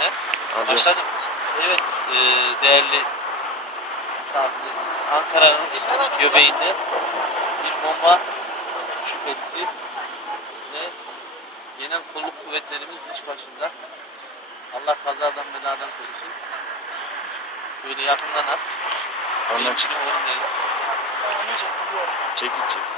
Ne? Başladım. Evet, e, değerli. Ankara'nın göbeğinde bir bomba şüphelisi ve genel kolluk kuvvetlerimiz iş başında. Allah kazadan beladan korusun. Şöyle yakından at. Ondan değil. Çekil çek.